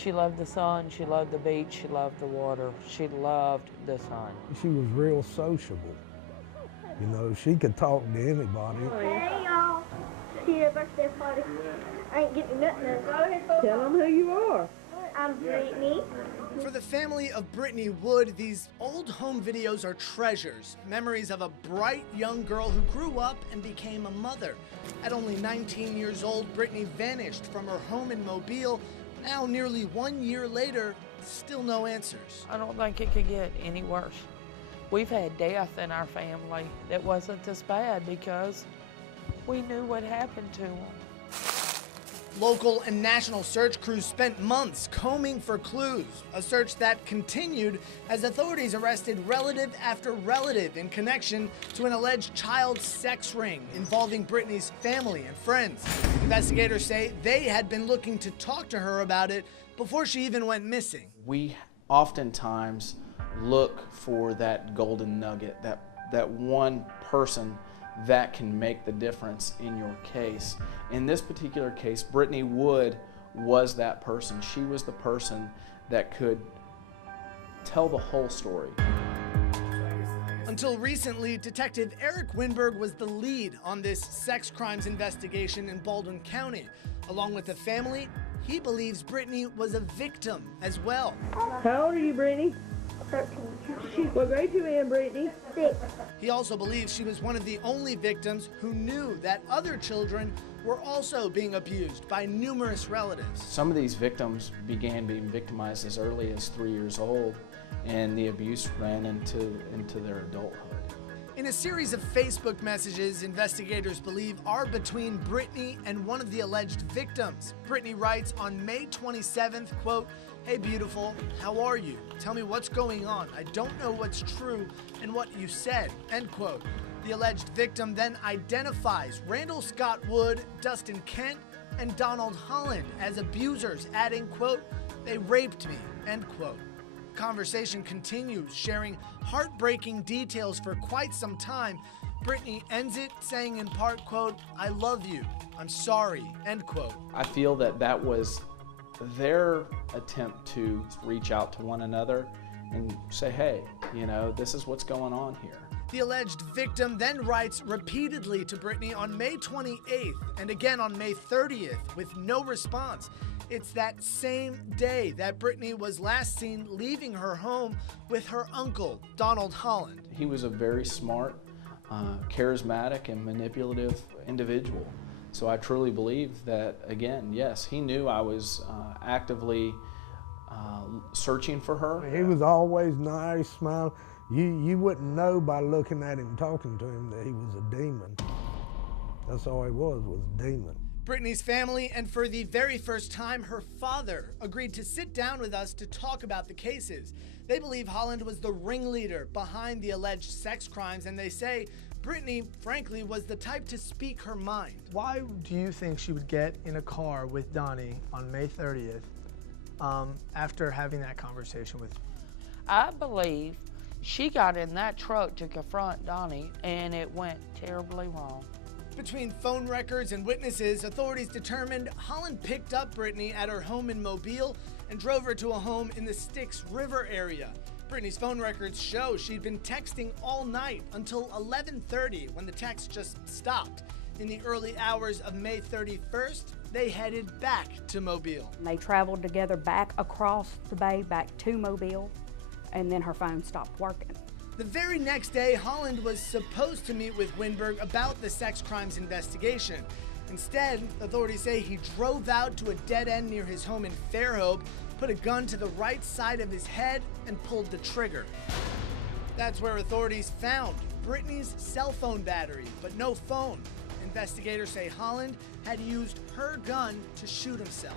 She loved the sun, she loved the beach, she loved the water, she loved the sun. She was real sociable. You know, she could talk to anybody. Hey y'all, see your birthday party. I ain't getting nothing. Tell them who you are. I'm Brittney. For the family of Brittney Wood, these old home videos are treasures, memories of a bright young girl who grew up and became a mother. At only 19 years old, Brittney vanished from her home in Mobile. Now, nearly 1 year later, still no answers. I don't think it could get any worse. We've had death in our family that wasn't this bad because we knew what happened to them. Local and national search crews spent months combing for clues, a search that continued as authorities arrested relative after relative in connection to an alleged child sex ring involving Brittney's family and friends. Investigators say they had been looking to talk to her about it before she even went missing. We oftentimes look for that golden nugget, that one person that can make the difference in your case. In this particular case, Brittney Wood was that person. She was the person that could tell the whole story. Until recently, Detective Eric Wynberg was the lead on this sex crimes investigation in Baldwin County. Along with the family, he believes Brittney was a victim as well. How old are you, Brittney? 13. What grade you in, Brittney? 6. He also believes she was one of the only victims who knew that other children were also being abused by numerous relatives. Some of these victims began being victimized as early as 3 years old, and the abuse ran into their adulthood. In a series of Facebook messages investigators believe are between Brittney and one of the alleged victims. Brittney writes on May 27th, quote, "Hey beautiful, how are you? Tell me what's going on. I don't know what's true and what you said," end quote. The alleged victim then identifies Randall Scott Wood, Dustin Kent, and Donald Holland as abusers, adding, quote, "They raped me," end quote. Conversation continues, sharing heartbreaking details for quite some time. Brittney ends it saying in part, quote, "I love you, I'm sorry," end quote. I feel that was their attempt to reach out to one another and say, hey, you know, this is what's going on here. The alleged victim then writes repeatedly to Brittney on May 28th and again on May 30th with no response. It's that same day that Brittney was last seen leaving her home with her uncle, Donald Holland. He was a very smart, charismatic, and manipulative individual. So I truly believe that, again, yes, he knew I was actively searching for her. He was always nice, smiling. You wouldn't know by looking at him, talking to him, that he was a demon. That's all he was a demon. Brittney's family, and for the very first time, her father, agreed to sit down with us to talk about the cases. They believe Holland was the ringleader behind the alleged sex crimes, and they say Brittney, frankly, was the type to speak her mind. Why do you think she would get in a car with Donnie on May 30th after having that conversation with you? I believe she got in that truck to confront Donnie, and it went terribly wrong. Between phone records and witnesses, authorities determined Holland picked up Brittney at her home in Mobile and drove her to a home in the Styx River area. Brittney's phone records show she'd been texting all night until 11:30 when the text just stopped. In the early hours of May 31st, they headed back to Mobile. They traveled together back across the bay, back to Mobile, and then her phone stopped working. The very next day, Holland was supposed to meet with Wynberg about the sex crimes investigation. Instead, authorities say he drove out to a dead end near his home in Fairhope, put a gun to the right side of his head, and pulled the trigger. That's where authorities found Brittney's cell phone battery, but no phone. Investigators say Holland had used her gun to shoot himself.